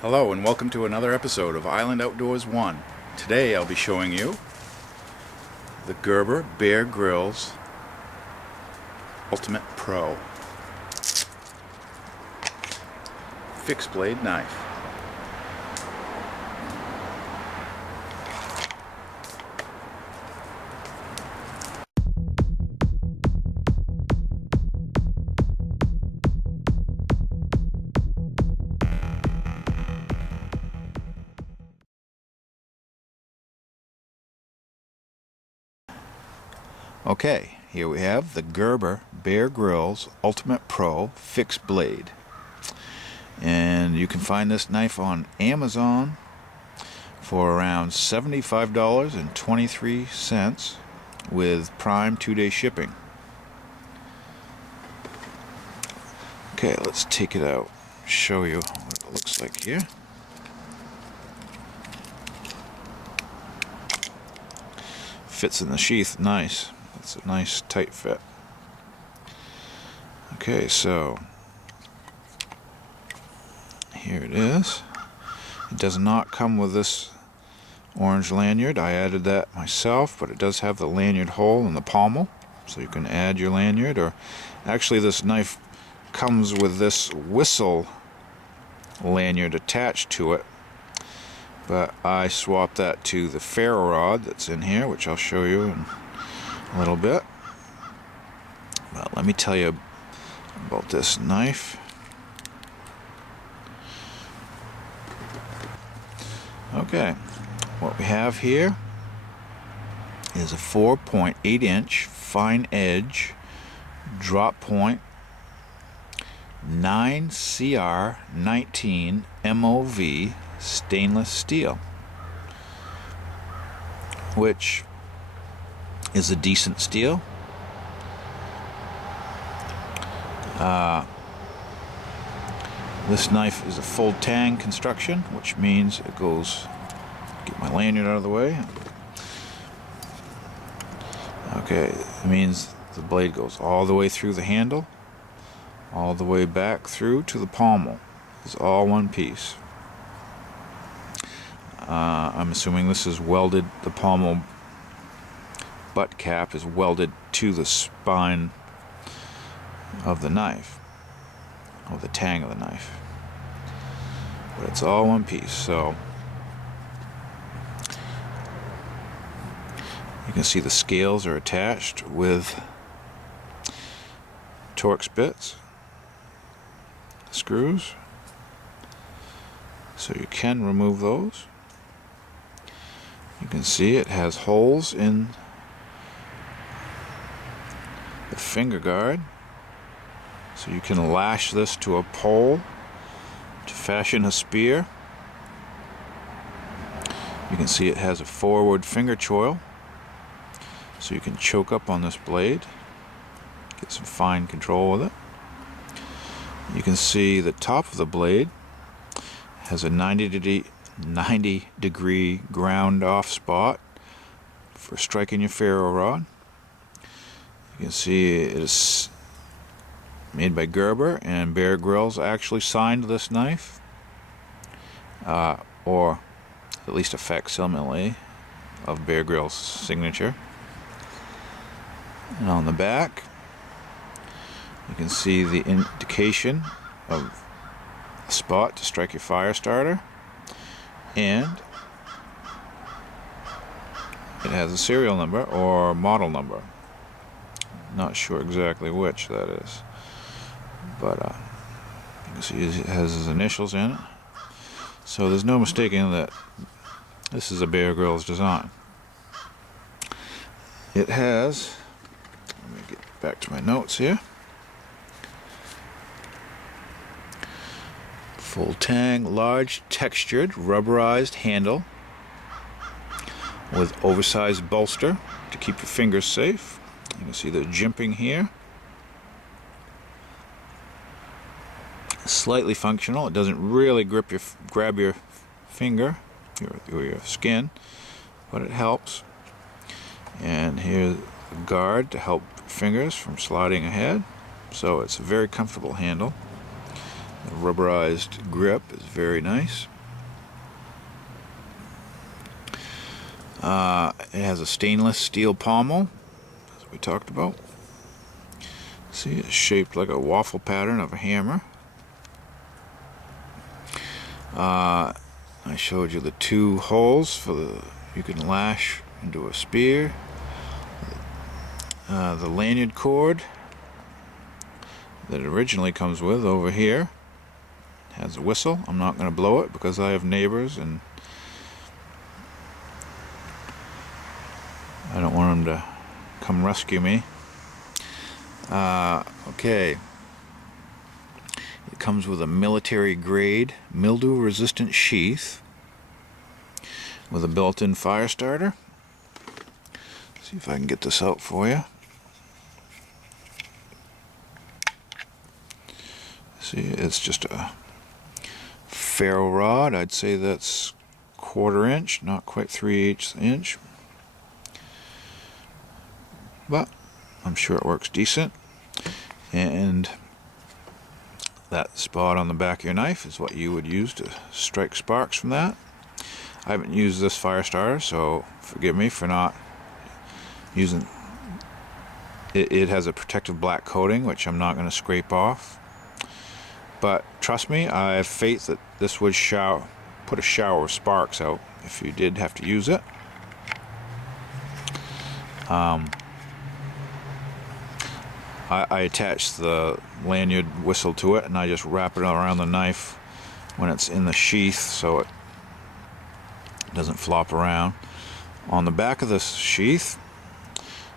Hello and welcome to another episode of Island Outdoors 1. Today I'll be showing you the Gerber Bear Grylls Ultimate Pro fixed blade knife. Okay, here we have the Gerber Bear Grylls Ultimate Pro fixed blade. And you can find this knife on Amazon for around $75.23 with Prime 2-day shipping. Okay, let's take it out, show you what it looks like here. Fits in the sheath nice. It's a nice tight fit. Okay, so here it is. It does not come with this orange lanyard. I added that myself, but it does have the lanyard hole in the pommel, so you can add your lanyard. Or actually, this knife comes with this whistle lanyard attached to it, but I swapped that to the ferro rod that's in here, which I'll show you in a little bit. Well, let me tell you about this knife. Okay, what we have here is a 4.8 inch fine edge drop point 9CR19 MOV stainless steel, which is a decent steel. This knife is a full tang construction, which means it goes, get my lanyard out of the way. Okay, it means the blade goes all the way through the handle, all the way back through to the pommel. It's all one piece. I'm assuming this is welded, the pommel butt cap is welded to the spine of the knife, or the tang of the knife, but it's all one piece. So you can see the scales are attached with Torx bits, screws, so you can remove those. You can see it has holes in the finger guard, so you can lash this to a pole to fashion a spear. You can see it has a forward finger choil, so you can choke up on this blade, get some fine control with it. You can see the top of the blade has a 90 degree ground off spot for striking your ferro rod. You can see it is made by Gerber, and Bear Grylls actually signed this knife, or at least a facsimile of Bear Grylls' signature. And on the back, you can see the indication of a spot to strike your fire starter, and it has a serial number or model number. Not sure exactly which that is, but you can see it has his initials in it, so there's no mistaking that this is a Bear Grylls design. It has, let me get back to my notes here, full tang, large textured rubberized handle with oversized bolster to keep your fingers safe. You can see the jimping here. Slightly functional. It doesn't really grab your finger or your skin, but it helps. And here's a guard to help fingers from sliding ahead. So it's a very comfortable handle. The rubberized grip is very nice. It has a stainless steel pommel, as we talked about. See, it's shaped like a waffle pattern of a hammer. I showed you the two holes for you can lash into a spear. The lanyard cord that it originally comes with over here has a whistle. I'm not going to blow it because I have neighbors and I don't want them to come rescue me. Okay. It comes with a military grade mildew-resistant sheath with a built-in fire starter. See if I can get this out for you. See, it's just a ferro rod. I'd say that's 1/4 inch, not quite 3/8 inch. But I'm sure it works decent. And that spot on the back of your knife is what you would use to strike sparks from that. I haven't used this fire starter, so forgive me for not using it. It has a protective black coating, which I'm not going to scrape off. But trust me, I have faith that this would put a shower of sparks out if you did have to use it. I attach the lanyard whistle to it and I just wrap it around the knife when it's in the sheath so it doesn't flop around. On the back of this sheath,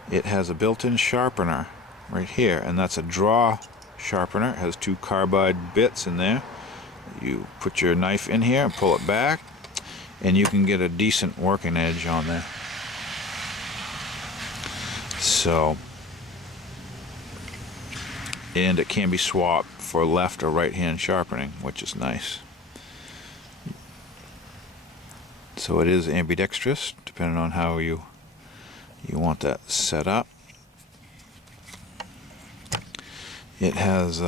it has a built-in sharpener right here, and that's a draw sharpener. It has 2 carbide bits in there. You put your knife in here and pull it back and you can get a decent working edge on there. So, and it can be swapped for left or right hand sharpening, which is nice. So it is ambidextrous, depending on how you want that set up. It has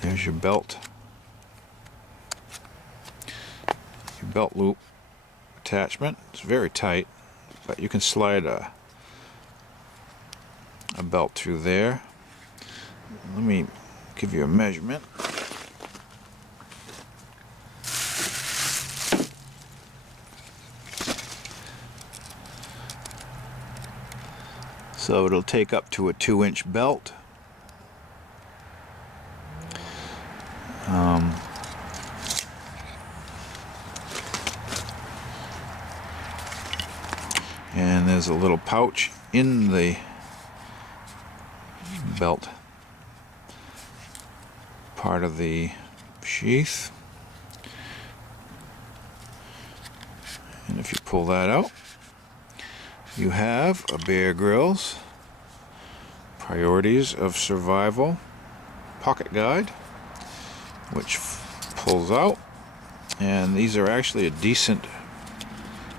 there's your belt loop attachment. It's very tight, but you can slide a belt through there. Let me give you a measurement. So it'll take up to a 2-inch belt. And there's a little pouch in the belt part of the sheath. And if you pull that out, you have a Bear Grylls Priorities of Survival pocket guide, which pulls out, and these are actually a decent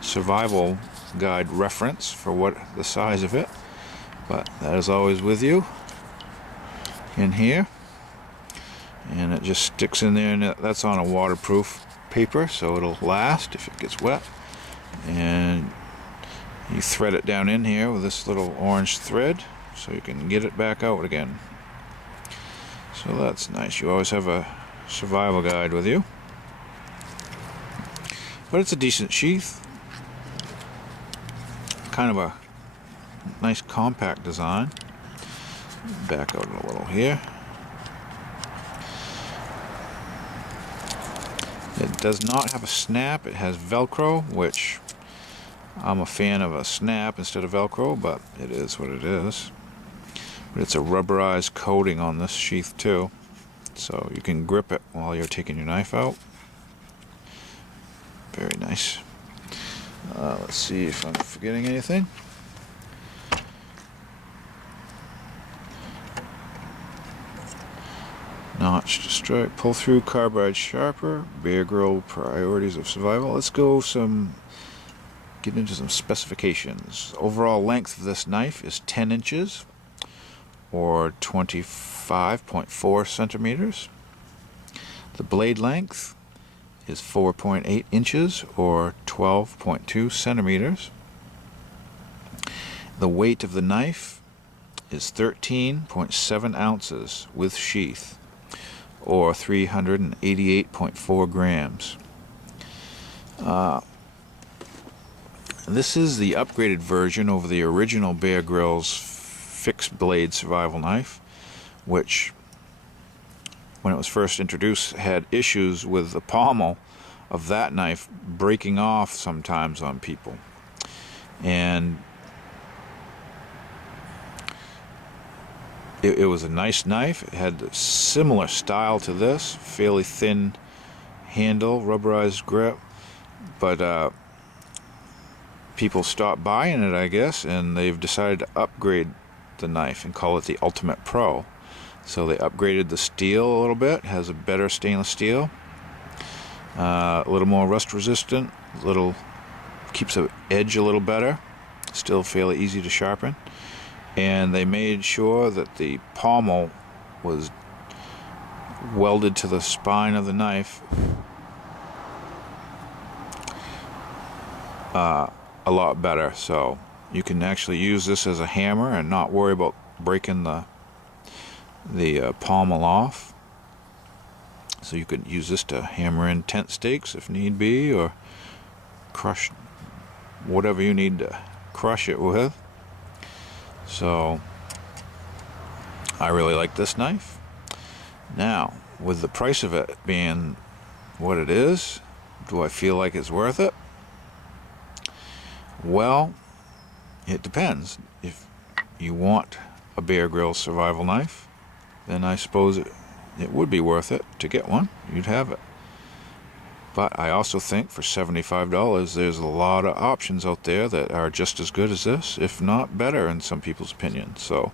survival guide reference for what the size of it, but that is always with you in here, and it just sticks in there, and that's on a waterproof paper so it'll last if it gets wet. And you thread it down in here with this little orange thread so you can get it back out again. So that's nice. You always have a survival guide with you. But it's a decent sheath. Kind of a nice compact design. Back out a little here. It does not have a snap. It has Velcro, which I'm a fan of a snap instead of Velcro, but it is what it is. But it's a rubberized coating on this sheath too, so you can grip it while you're taking your knife out. Very nice. Let's see if I'm forgetting anything. Notch to strike, pull through carbide sharper, Bear Grylls Priorities of Survival. Let's go get into some specifications. Overall length of this knife is 10 inches. or 25.4 centimeters. The blade length is 4.8 inches or 12.2 centimeters. The weight of the knife is 13.7 ounces with sheath, or 388.4 grams. This is the upgraded version over the original Bear Grylls fixed blade survival knife, which, when it was first introduced, had issues with the pommel of that knife breaking off sometimes on people. And it was a nice knife. It had a similar style to this, fairly thin handle, rubberized grip, but people stopped buying it, I guess, and they've decided to upgrade the knife and call it the Ultimate Pro. So they upgraded the steel a little bit. It has a better stainless steel, a little more rust resistant, keeps the edge a little better, still fairly easy to sharpen. And they made sure that the pommel was welded to the spine of the knife a lot better, so you can actually use this as a hammer and not worry about breaking the pommel off. So you could use this to hammer in tent stakes if need be, or crush whatever you need to crush it with. So I really like this knife. Now, with the price of it being what it is, do I feel like it's worth it? Well, it depends. If you want a Bear Grylls survival knife, then I suppose it would be worth it to get one. You'd have it. But I also think for $75, there's a lot of options out there that are just as good as this, if not better in some people's opinion. So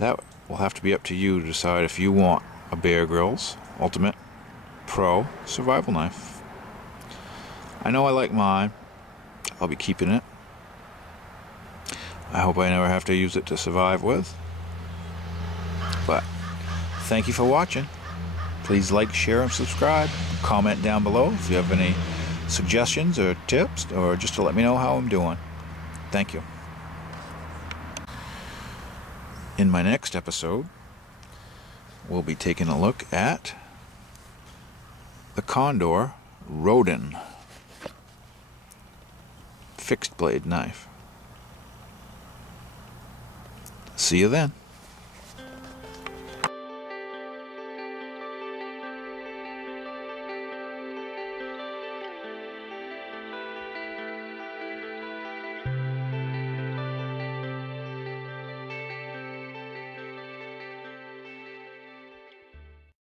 that will have to be up to you to decide if you want a Bear Grylls Ultimate Pro survival knife. I know I like mine. I'll be keeping it. I hope I never have to use it to survive with. But thank you for watching. Please like, share, and subscribe. Comment down below if you have any suggestions or tips, or just to let me know how I'm doing. Thank you. In my next episode, we'll be taking a look at the Condor Rodin fixed blade knife. See you then.